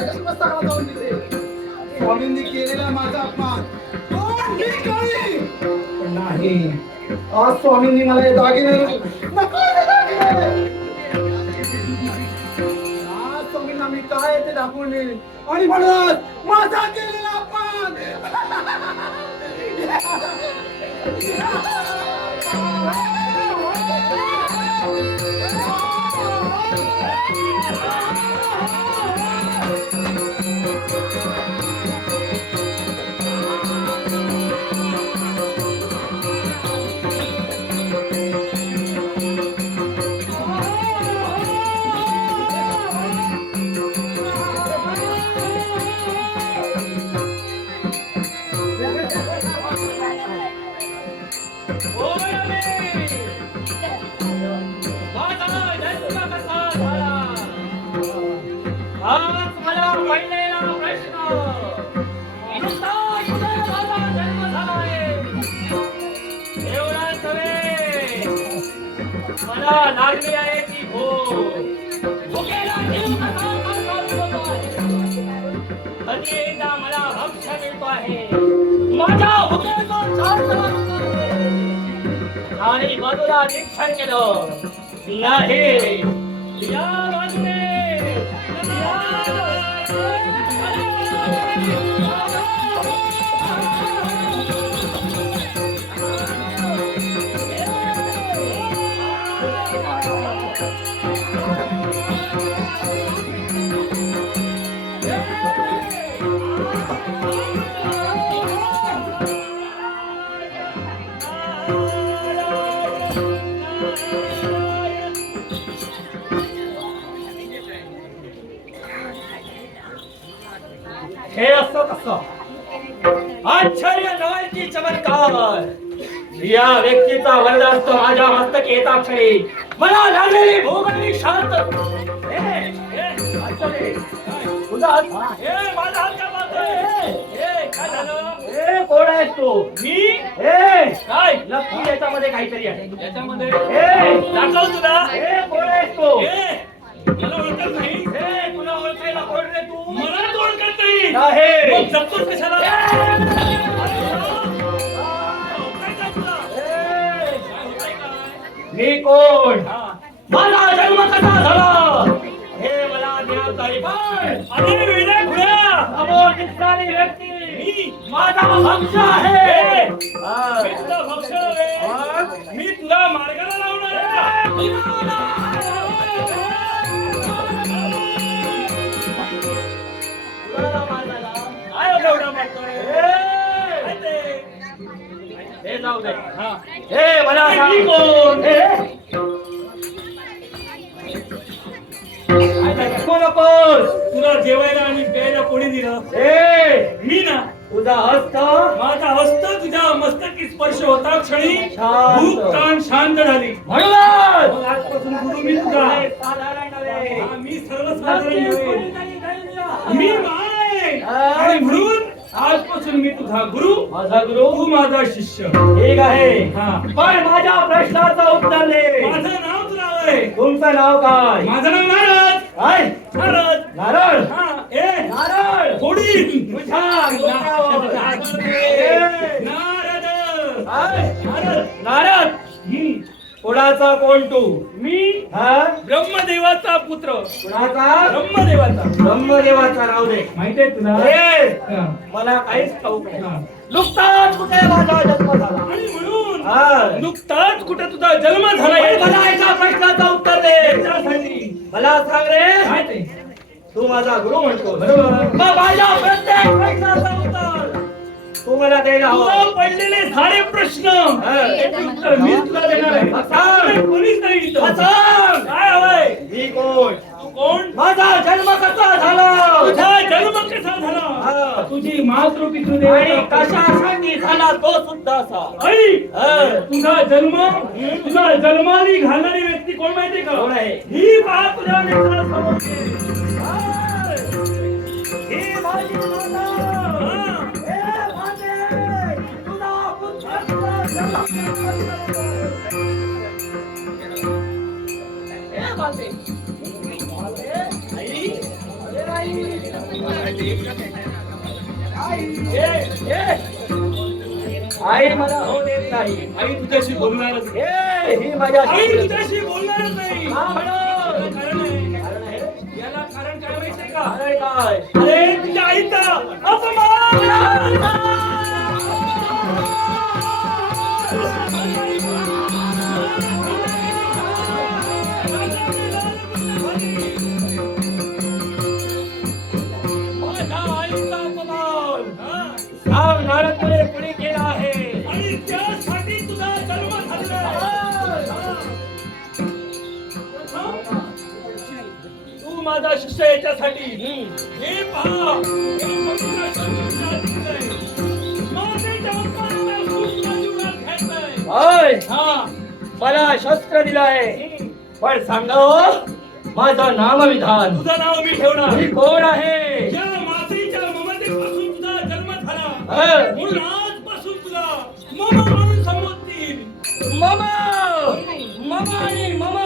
जाऊन दिले स्वामींनी केलेला माझा अपमान. पण नाही. आज स्वामींनी मला हे दागिने आज स्वामींना मी काय ते आणि म्हणत माझा केलेला अपमान. मला लागली आहे ती एकदा मला भक्ष मिळतो आहे. माझ्या आणि बाजूला निरीक्षण केलं. नाही या बाजूला या व्यक्तीचा वरदास्त माझ्या मस्तक येता क्षणी मला लागलेली आणि शांत. कोण आहेस तू? मी? ए काय? नक्की याच्यामध्ये काहीतरी आहे. याच्यामध्ये? ए दाखव तुला. ए कोण आहेस तू? मला ओळखत नाही. ए तुला ओळखायला कोण रे तू? मला ओळखत नाही. कशाला? मी कोण माझा जन्म कसा झाला हे मला ज्ञात आहे पण अरे विनय खुल्या समोर दिसणारी व्यक्ती मी माझा भक्ष आहे मी तुला भक्ष आहे मी तुला मार्गाला लावणार काय एवढा मारतोय? हे. हे मला कोण? तुला जेवायला आणि प्यायला कोणी दिलं? ए मी ना. तुझा हस्त. माझा हस्त तुझ्या मस्तकी स्पर्श होता क्षणी. भूक ताण शांत झाली. म्हणून आजपासून गुरु मी तुझा हा, मी सर्वसाधारण नव्हे. मी माय. आणि म्हणून आजपासून मी तुझा गुरु माझा गुरु. तू माझा शिष्य. ठीक आहे. पण माझ्या प्रश्नाचं उत्तर दे. माझं नाव तुला आहे. तुमचं नाव काय? माझं नाव नारद. काय? नारद. नारळ. ए. नारळ. थोडी तुझ्या नारद. नारद. नारद कोणाचा कोण तू? मी ब्रह्मदेवाचा पुत्र. कुणाचा? ब्रह्मदेवाचा. ब्रह्मदेवाचा राव दे. माहितीये तुला? मला काहीच ठाऊक नाही. नुकताच कुठे माझा जन्म झाला? आणि म्हणून नुकताच कुठे तुझा जन्म झाला मला एका प्रश्नाचं उत्तर दे. मला सांग रे. तू? माझा गुरु म्हणतो बरोबर. माझ्या प्रत्येक प्रश्नाचं उत्तर. तू मला द्यायला हवं. पडलेले सारे प्रश्न. उत्तर मी तुला देणार आहे. कोणीच नाही काय हवंय? मी कोण? तू कोण? माझा जन्म कसा झाला? तुझा जन्म कसा झाला? तुझी मातृपितृ आणि कशासाठी झाला तो सुद्धा आई तुझा जन्म तुझा जन्माली घालणारी व्यक्ती कोण माहिती का? कोण आहे? ही पहा तुझ्या. आई. अरे आई. ए, ए. आई मला हो देत नाही. आई तुझ्याशी बोलणारच ही माझ्या आई तुझ्याशी बोलणारच नाही. कारण आहे. याला कारण काय माहितीये का काय? अरे तुझ्या आईचा अपमान! त्यासाठी तुझा जन्म झालेला तू माझा शिष्य याच्यासाठी हे पहा. मला शस्त्र दिलं आहे. पण सांगा हो, माझं नामविधान. तुझं नाव मी ठेवणार. मी कोण आहे? मातेच्या ममतेपासून तुझा जन्म झाला. म्हणून ममा! ममा आणि ममा!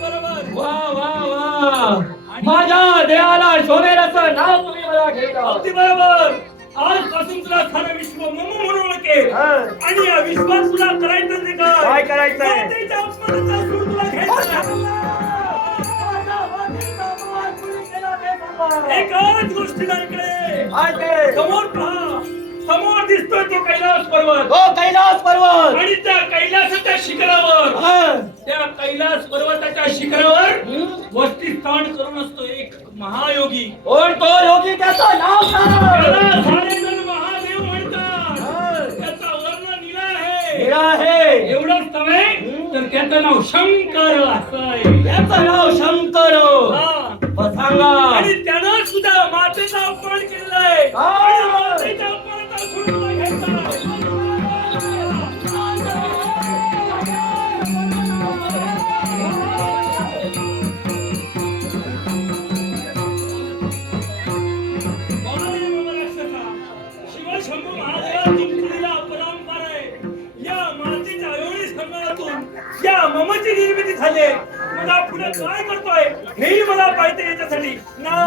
बरोबर वा वा वा. माझ्या देहाला शोभेल असं नाव तुम्ही मला ठेवलं अगदी बरोबर. आजपासून तुला सारं विश्व मम म्हणून ओळखेल. हा. आणि या विश्वात तुला करायचं ते काय काय करायचंय? मातेच्या अपमानाचा सूर तुला घ्यायचा एकाच ते? समोर पहा. समोर दिसतोय तो कैलास पर्वत. हो कैलास पर्वत. आणि त्या कैलासाच्या शिखरावर. हा. त्या कैलास पर्वताच्या शिखरावर. वस्ती स्थान करून असतो एक महायोगी. कोण तो योगी त्याचं नाव त्याला महादेव म्हणतात. हा. त्याचा वर्ण निळा आहे. हेरा आहे. एवढंच नव्हे तर त्याचं नाव शंकर असं आहे. त्याचं नाव शंकर. हा. सांगा. आणि त्यानं सुद्धा मातेचा अपमान केलेला आहे. संगमातून या ममची निर्मिती झाली. मला पुढे काय करतोय? हेही मला पाहिजे याच्यासाठी. ना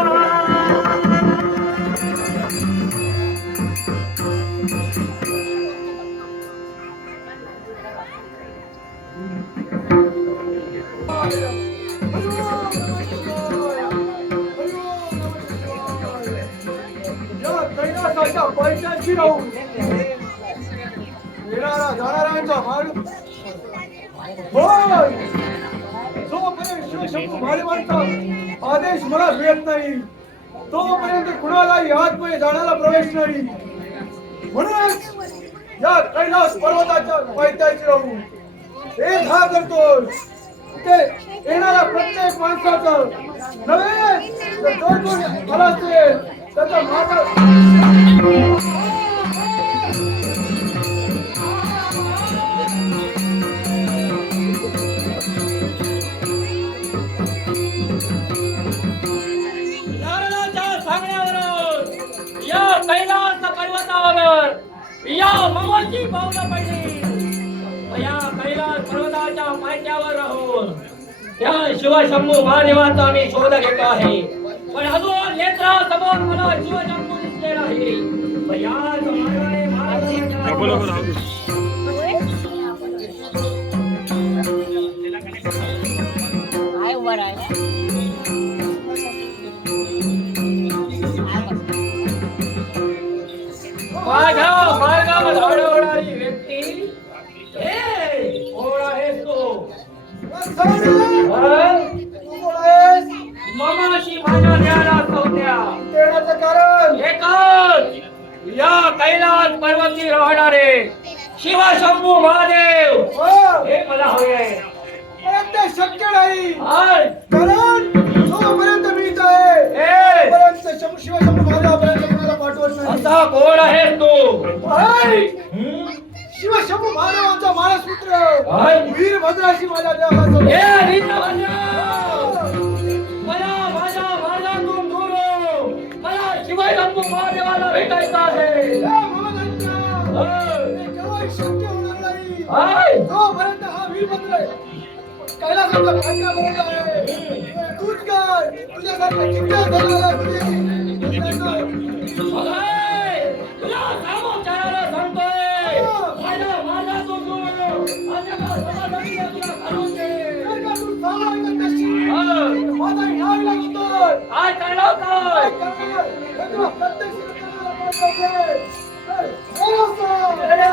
पैशाची राहू येणारा जाणाऱ्यांचा मार्ग आदेश मला मिळत नाही तोपर्यंत कुणालाही आतमध्ये जाण्याला प्रवेश नाही म्हणूनच या कैलास पर्वताच्या पायथ्याशी राहू हे हा करतोय ते येणाऱ्या प्रत्येक माणसाचं नव्हे तर जो कोणी आला असेल त्याचा माता या ममची पावलं पडली या कैलास पर्वताच्या पायथ्यावर राहून त्या शिवशंभू महादेवाचा मी शोध घेतो आहे. पण अजून नेत्रासमोर मला शिवशंभू दिसले नाही. पण याच मार्गाने महाराजांच्या- आहे माझ्या मार्गावर अडवणारी व्यक्ती. हे? हा? ममाशी माझ्या ध्यानात नव्हत्या. देण्याचं कारण? एकच या कैलास पर्वती राहणारे शिवशंभू महादेव. हो, मला हवे ते शक्य नाही. हाय. कारण जोपर्यंत मी आहे शिवशंभू महादेवापर्यंत कोण आहेस तू? शिवशंभू महादेवांचा मानसपुत्र. हाय. वीरभद्राशी माझ्या देवाला हे महादेवाला भेटायचं आहे. शक्य होणार नाही. जोपर्यंत हा वीरभद्र कैलासाचा भाग्यापर्यंत आहे. तूच काय तुझ्यासारखं किती नाव काय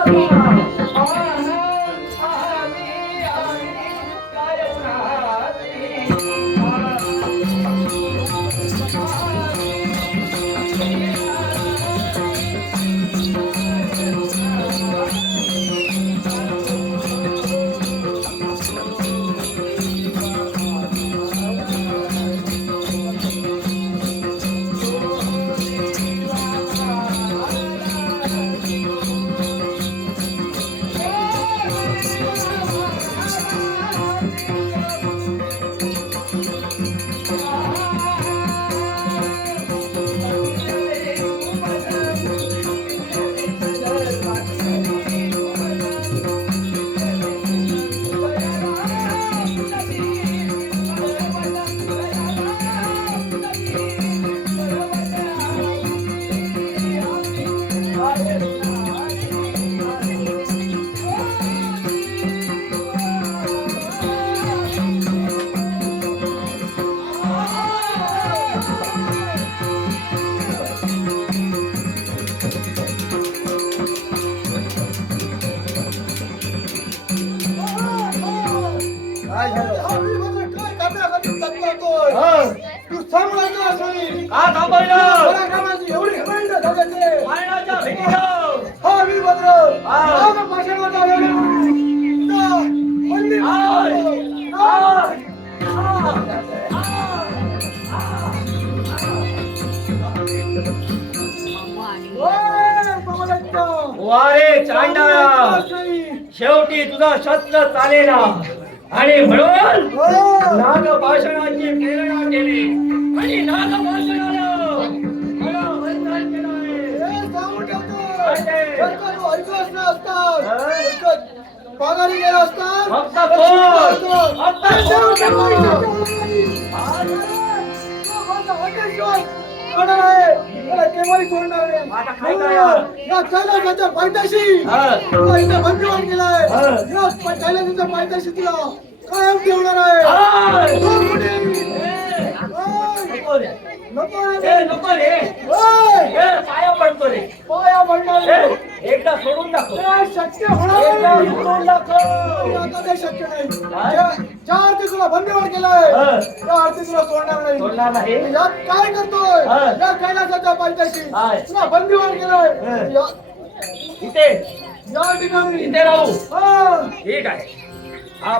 का थांबवलं पराक्रमाची एवढी घमंड हा पाषाणावर लावलेला. ना, मंदिर आय. ना. ओय, कमलाच्या. वारे चांडाळा अश्विनी. शेवटी तुझं शस्त्र चालेना आणि म्हणून हो. नागपाषाणाची प्रेरणा केली आणि नागपाषाणानं होणार आहे. त्याला केव्हाही सोडणार नाही. पायथ्याशी बंदीवान केलाय. हा. या कैलासाच्या पायथ्याशी तुला कायम ठेवणार आहे. नको रे. पाया पडतो रे पाया पडणार एकदा सोडून दाखव शक्य होणार सोडून दाखव आता ते शक्य नाही काय? ज्या- ज्या तुला त्या तुला सोडणार नाही सोडणार नाही यात काय करतोय या कैलासाच्या पायथ्याशी तुला बंदीवर केलंय इथे या ठिकाणी इथे राहू ठीक आहे हा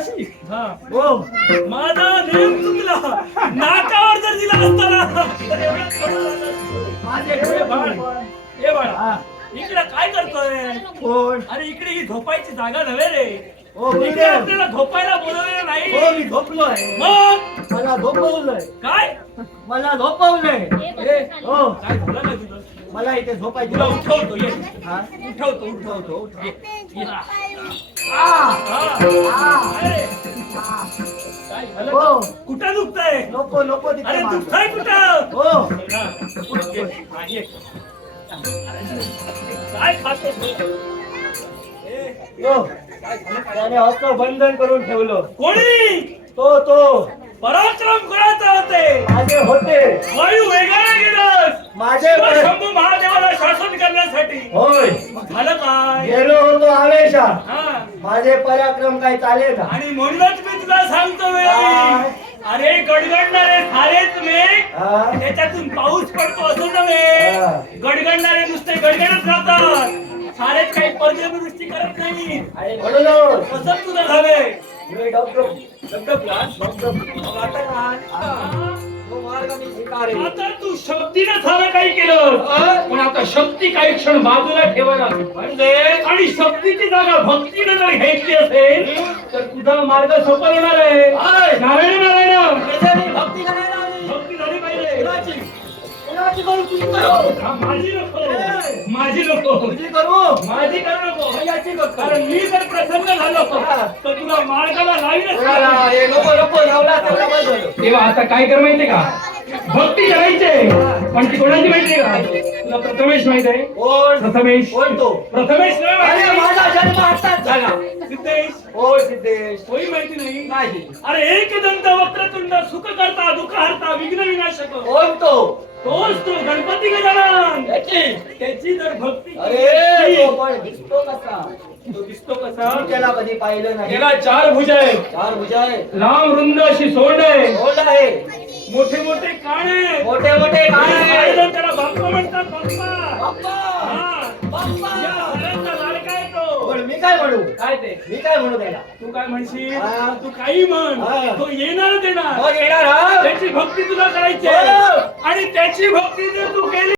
नशीब हा. हो. माझा नेम चुकला. नाकावर जर दिला असता ना तर एवढं थोडं झालं असतं. माझे ए डोळे बाळ. फुटले. ए बाळा हा. इकडे काय करतोय? कोण? अरे इकडे ही झोपायची जागा नव्हे रे. हो इकडे गुरुदेव आपल्याला झोपायला बोलवलेलं हो नाही मी झोपलोय. मग? मला झोपवलंय. काय? मला झोपवलंय. ए, हो. काय झालं काय तुझं? मला इथे झोपायची तुला उठवतो ये हा? उठवतो उठवतो उठवतो. ये, ये. आ! हा. अरे, काय झालं हो कुठं दुखतंय नको नको तिथे अरे मार. दुखतंय कुठं हो हा, ये, हा, ये. काय खातोस तू? ए, हो त्याने असं बंधन करून ठेवलं कोणी तो तो पराक्रम करायचे होते. माझे होते. वायू वेगाने गेलास. माझे शंभू महादेवाला शासन करण्यासाठी. होय. मग झालं काय? गेलो होतो आवेशा हा. माझे पराक्रम काही चालेल का? आणि म्हणूनच मी तुला सांगतो वेळी काय? अरे गडगडणारे सारेच मेघ हा? त्याच्यातून पाऊस पडतो असं नव्हे. हा. गडगडणारे नुसते गडगडत राहतात. सारेच काही पर्जवृष्टी करत नाही. आणि म्हणूनच कसं तुझं झालंय आता? तो मार्ग मी स्वीकारेन. आता तू शक्तीनं सारं काही केलं पण आता शक्ती काही क्षण बाजूला ठेवायला म्हणजे? आणि शक्तीची जागा भक्तीनं जर घेतली असेल तर तुझा मार्ग सफल होणार आहे. नारायण नारायण. भक्ती झाली पाहिजे. कुणाची? कुणाची करू तुझी करू. हा, माझी नको माझी नको तुझी करू माझी करू नको याची करू. कारण मी जर प्रसन्न झालो. तर तुला मार्गाला लावीनच कुणाला? हे नको नको लावला तर डबल झालं. तेव्हा आता काय कर माहितीये का भक्ती करायची पण ती कोणाची माहितीये का तुला प्रथमेश माहीत आहे कोण प्रथमेश कोण तो प्रथमेश नाही अरे माहिती? माझा जन्म आताच झाला सिद्धेश कोण सिद्धेश कोणी माहिती नाही नाही अरे एक दंत वक्रतुंड सुख करता दुःख हरता विघ्न विनाशक कोण तो तोच तो गणपती गजानन. याची. त्याची जर भक्ती अरे तो पण दिसतो कसा? तो दिसतो कसा? त्याला कधी पाहिलं नाही. त्याला चार भुजा आहेत. चार भुजा आहे लांब रुंद अशी सोंड आहे. कोण आहे. मोठे मोठे कान आहे मोठे मोठे काय आहे त्याला बाप्पा म्हणतात बाप्पा. बाप्पा. बाप्पा. काय म्हणू काय ते मी काय म्हणू त्याला तू काय म्हणशील हा. तू काही म्हण हा. तो येणार देणार मग येणार हा त्याची भक्ती तुला करायची आहे. हो. आणि त्याची भक्ती जर तू केली